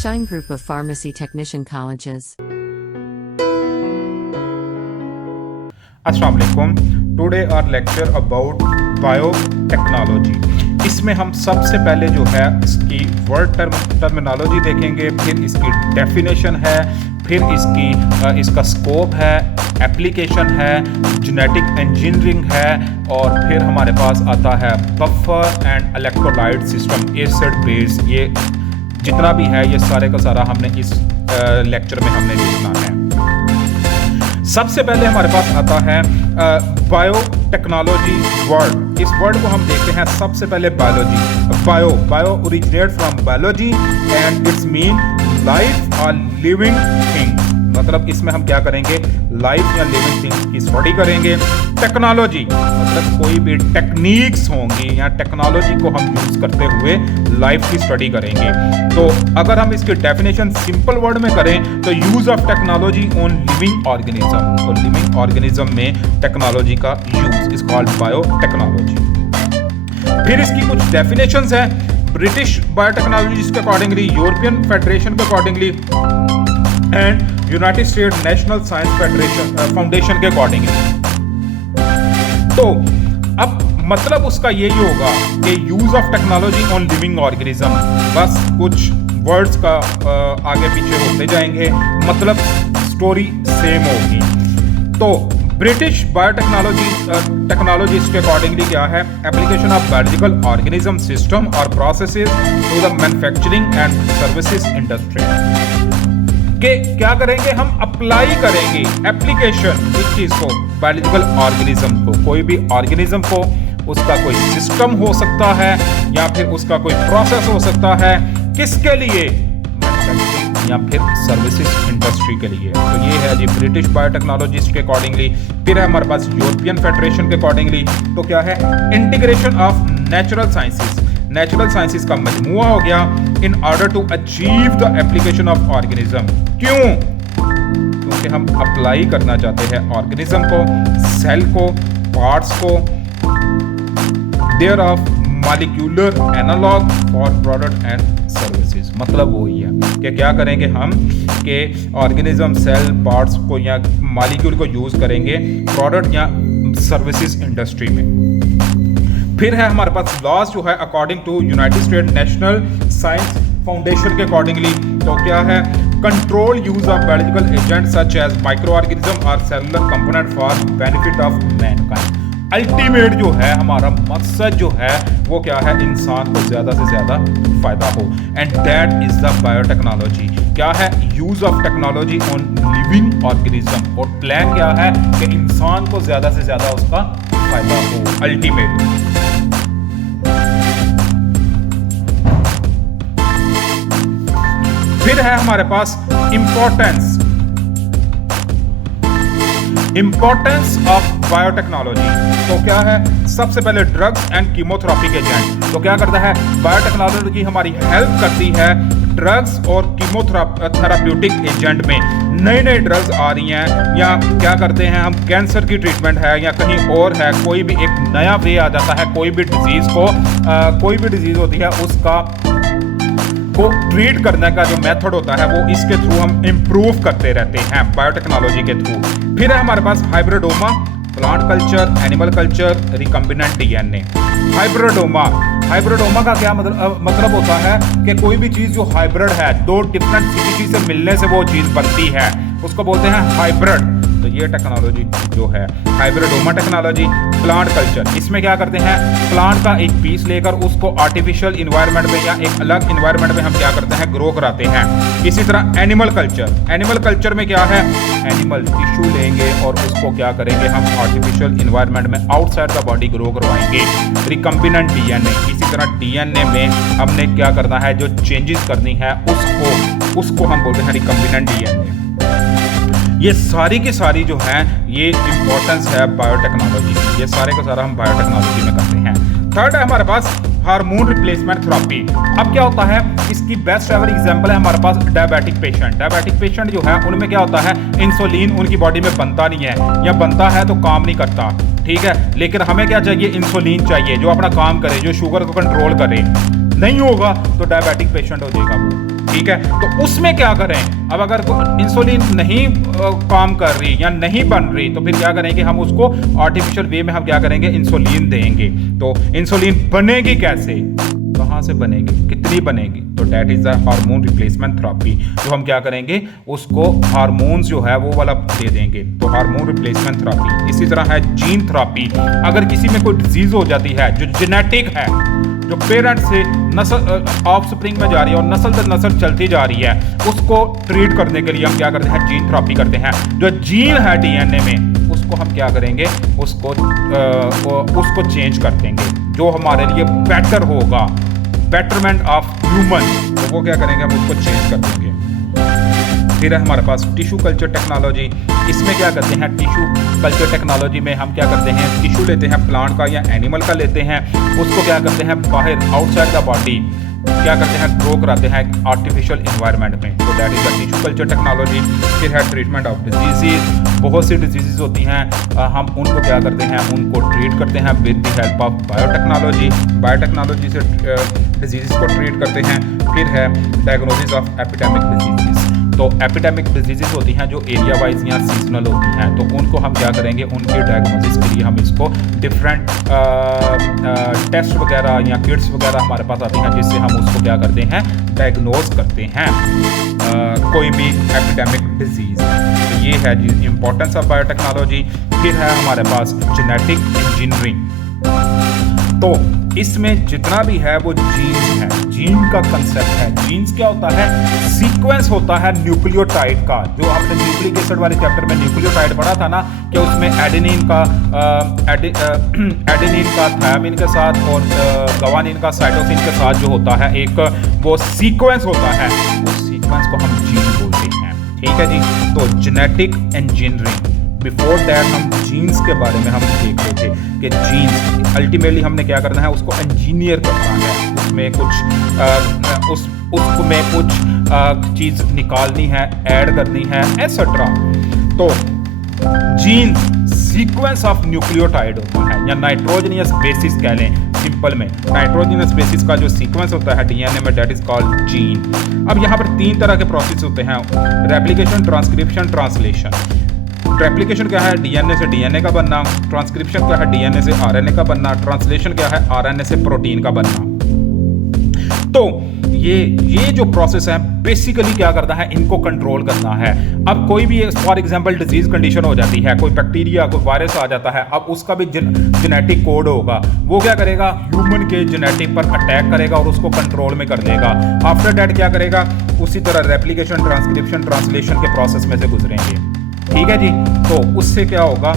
Shine Group of Pharmacy Technician Colleges. अस्सलाम वालेकुम। Today our lecture about biotechnology. इसमें हम सबसे पहले जो है इसकी वर्ड टर्मिनोलॉजी देखेंगे, फिर इसकी डेफिनेशन है, फिर इसका स्कोप है, एप्लीकेशन है, जेनेटिक इंजीनियरिंग है, और फिर हमारे पास आता है buffer and electrolyte system, acid base. ये जितना भी है ये सारे का सारा हमने इस लेक्चर में हमने देखना है। सबसे पहले हमारे पास आता है बायोटेक्नोलॉजी वर्ड। इस वर्ड को हम देखते हैं सबसे पहले biology. Bio originate from biology and it's mean life और लिविंग थिंग। मतलब इसमें हम क्या करेंगे, लाइफ या लिविंग थिंग्स की स्टडी करेंगे। टेक्नोलॉजी मतलब कोई भी टेक्निक्स होंगी या टेक्नोलॉजी को हम यूज करते हुए लाइफ की स्टडी करेंगे। तो अगर हम इसकी डेफिनेशन सिंपल वर्ड में करें तो use of technology on living organism. तो लिविंग ऑर्गेनिज्म में टेक्नोलॉजी का यूज इज कॉल्ड बायोटेक्नोलॉजी। फिर इसकी कुछ डेफिनेशंस है ब्रिटिश बायोटेक्नोलॉजी के अकॉर्डिंगली, यूरोपियन फेडरेशन के accordingly and United State National Science Foundation के अकॉर्डिंगली। तो अब मतलब उसका यही होगा कि use of technology on living organism. बस कुछ वर्ड्स का आगे पीछे होते जाएंगे, मतलब स्टोरी सेम होगी। तो ब्रिटिश बायोटेक्नोलॉजिस्ट के अकॉर्डिंगली क्या है, application of biological organism system और processes to the manufacturing and services industry. के क्या करेंगे, हम अप्लाई करेंगे एप्लीकेशन इस चीज को, बायोलॉजिकल ऑर्गेनिज्म को, कोई भी ऑर्गेनिज्म को, उसका कोई सिस्टम हो सकता है या फिर उसका कोई प्रोसेस हो सकता है, किसके लिए, या फिर सर्विसेज इंडस्ट्री के लिए। तो ये है जी ब्रिटिश बायोटेक्नोलॉजिस्ट के अकॉर्डिंगली। फिर है हमारे पास यूरोपियन फेडरेशन के अकॉर्डिंगली। तो क्या है, integration of natural sciences. Natural sciences का मजमूआ हो गया in order to achieve the application of organism. क्यों? क्योंकि हम अप्लाई करना चाहते हैं ऑर्गेनिज्म को, सेल को, पार्ट्स को, thereof molecular analog for product and services. मतलब वो ही है कि क्या करेंगे हम कि ऑर्गेनिज्म, सेल, पार्ट्स को या मॉलिक्यूल को यूज करेंगे प्रोडक्ट या सर्विसेज इंडस्ट्री में। फिर है हमारे पास लॉज जो है according to United State National Science Foundation के अकॉर्डिंगली। तो क्या है, control use of biological agent such as micro organism और cellular component for benefit of mankind. Ultimate जो है हमारा मकसद जो है वो क्या है, इंसान को ज्यादा से ज्यादा फायदा हो, and that is the biotechnology. क्या है, use of technology on living organism, और प्लान क्या है कि इंसान को ज्यादा से ज्यादा उसका फायदा हो, अल्टीमेट। फिर है हमारे पास इंपॉर्टेंस ऑफ बायोटेक्नोलॉजी। तो क्या है, सबसे पहले ड्रग्स एंड कीमोथेरेपी एजेंट। तो क्या करता है, बायोटेक्नोलॉजी हमारी हेल्प करती है ड्रग्स और कीमोथेराप्यूटिक एजेंट में। नई नई ड्रग्स आ रही हैं, या क्या करते हैं हम, कैंसर की ट्रीटमेंट है या कहीं और है, कोई भी एक नया वे आ जाता है, कोई भी डिजीज को कोई भी डिजीज होती है उसका को ट्रीट करने का जो मेथड होता है वो इसके थ्रू हम इंप्रूव करते रहते हैं बायोटेक्नोलॉजी के थ्रू। फिर है हमारे पास hybridoma, plant culture, animal culture, recombinant DNA. Hybridoma का क्या मतलब होता है कि कोई भी चीज जो हाइब्रिड है, दो डिफरेंट स्पीशीज से मिलने से वो चीज बनती है, उसको बोलते हैं हाइब्रिड। तो ये टेक्नोलॉजी जो है हाइब्रिडोमा टेक्नोलॉजी। प्लांट कल्चर, इसमें क्या करते हैं, प्लांट का एक पीस लेकर उसको आर्टिफिशियल इन्वायरमेंट में या एक अलग इन्वायरमेंट में हम क्या करते हैं, ग्रो कराते हैं। इसी तरह एनिमल कल्चर में क्या है, एनिमल टिश्यू लेंगे और उसको क्या करेंगे हम आर्टिफिशियल इन्वायरमेंट में आउटसाइड द बॉडी ग्रो करवाएंगे। रिकम्बिनेंट डीएनए, इसी तरह डीएनए में हमने क्या करना है, जो चेंजेस करनी है उसको हम बोलते हैं रिकम्बिनेंट डीएनए। ये सारी की सारी जो है ये इंपॉर्टेंस है बायोटेक्नोलॉजी की, ये सारे का सारा हम बायोटेक्नोलॉजी में करते हैं। थर्ड है हमारे पास हार्मोन रिप्लेसमेंट थेरेपी। अब क्या होता है, इसकी बेस्ट एवर एग्जांपल है हमारे पास डायबिटिक पेशेंट जो है उनमें क्या होता है, इंसुलिन उनकी बॉडी में बनता नहीं है, या बनता है तो काम नहीं करता, ठीक है। लेकिन हमें क्या चाहिए, इंसुलिन चाहिए जो अपना काम करे, जो शुगर को कंट्रोल करे। नहीं होगा तो डायबिटिक पेशेंट हो जाएगा वो। ठीक है, तो उसमें क्या करें? अब अगर इंसुलिन नहीं काम कर रही या नहीं बन रही तो फिर क्या करेंगे? हम उसको आर्टिफिशियल वे में हम क्या करेंगे? इंसुलिन देंगे। तो इंसुलिन बनेगी कैसे, कहाँ से बनेगी, कितनी बनेगी? तो that is the hormone replacement therapy. जो हम क्या करेंगे? उसको हार्मोन्स जो है वो वाला दे देंगे, तो हार्मोन रिप्लेसमेंट थेरेपी। इसी तरह है जीन थेरेपी। अगर किसी में कोई डिजीज हो जाती है जो जेनेटिक है, जो पेरेंट्स से नस्ल ऑफ स्प्रिंग में जा रही है और नस्ल दर नस्ल चलती जा रही है, उसको ट्रीट करने के लिए हम क्या करते हैं? जीन थेरेपी करते हैं। जो जीन है डीएनए में, उसको हम क्या करेंगे? उसको चेंज कर देंगे, जो हमारे लिए बेटर होगा, बेटरमेंट ऑफ ह्यूमन, तो वो क्या करेंगे? हम उसको चेंज कर देंगे। फिर है हमारे पास टिश्यू कल्चर टेक्नोलॉजी। इसमें क्या करते हैं? टिश्यू कल्चर टेक्नोलॉजी में हम क्या करते हैं? टिश्यू लेते हैं, प्लांट का या एनिमल का लेते हैं, उसको क्या करते हैं? बाहर आउटसाइड द बॉडी क्या करते हैं? ग्रो कराते हैं आर्टिफिशियल इन्वायरमेंट में। तो that is the tissue culture technology. फिर है ट्रीटमेंट ऑफ डिजीजेज। बहुत सी डिजीजेज होती हैं, हम उनको क्या करते हैं? उनको ट्रीट करते हैं with the help of biotechnology. Biotechnology से डिजीज़ को ट्रीट करते हैं। फिर है डायग्नोसिस ऑफ एपिडेमिक डिजीजेस। तो एपिडेमिक डिजीजेज होती हैं जो एरिया वाइज या सीजनल होती हैं, तो उनको हम क्या करेंगे? उनके डायग्नोसिस के लिए हम इसको डिफरेंट टेस्ट वगैरह या किट्स वगैरह हमारे पास आती हैं, जिससे हम उसको क्या करते हैं? डायग्नोज करते हैं कोई भी एपिडेमिक डिजीज। तो ये है जी इंपॉर्टेंस ऑफ बायोटेक्नोलॉजी। फिर है हमारे पास जेनेटिक इंजीनियरिंग। तो इसमें जितना भी है वो जीन्स है, जीन का कंसेप्ट है। जीन्स क्या होता है? सीक्वेंस होता है न्यूक्लियोटाइड का। जो आपने न्यूक्लिक एसिड वाले चैप्टर में न्यूक्लियोटाइड पढ़ा था ना, कि उसमें एडेनिन का थायमिन के साथ और गवानिन का साइटोसिन के साथ जो होता है एक वो सीक्वेंस होता है, उस सीक्वेंस को हम जीन बोलते हैं। ठीक है जी। तो जेनेटिक इंजीनियरिंग, बिफोर दैट हम जीन्स के बारे में हम देख रहे थे कि जीन्स अल्टीमेटली हमने क्या करना है? उसको इंजीनियर करना है, उसमें कुछ उसमें कुछ चीज़ निकालनी है, ऐड करनी है, एटसेट्रा। तो जीन्स सीक्वेंस ऑफ न्यूक्लियोटाइड होता है, या नाइट्रोजनियस बेसिस कह लें सिंपल में। नाइट्रोजनियस बेसिस का जो सीक्वेंस होता है डीएनए में, दैट इज कॉल्ड जीन। अब यहाँ पर 3 तरह के प्रोसेस होते हैं: रेप्लिकेशन, ट्रांसक्रिप्शन, ट्रांसलेशन। रेप्लिकेशन क्या है? डीएनए से डीएनए का बनना। ट्रांसक्रिप्शन क्या है? डीएनए से आरएनए का बनना। ट्रांसलेशन क्या है? आरएनए से प्रोटीन का बनना। तो ये जो प्रोसेस है बेसिकली क्या करता है? इनको कंट्रोल करना है। अब कोई भी फॉर एग्जांपल डिजीज कंडीशन हो जाती है, कोई बैक्टीरिया, कोई वायरस आ जाता है, अब उसका भी जेनेटिक कोड होगा, वो क्या करेगा? ह्यूमन के जेनेटिक पर अटैक करेगा और उसको कंट्रोल में कर देगा। आफ्टर दैट क्या करेगा? उसी तरह रेप्लिकेशन, ट्रांसक्रिप्शन, ट्रांसलेशन के प्रोसेस में से गुजरेंगे। ठीक है जी। तो उससे क्या होगा?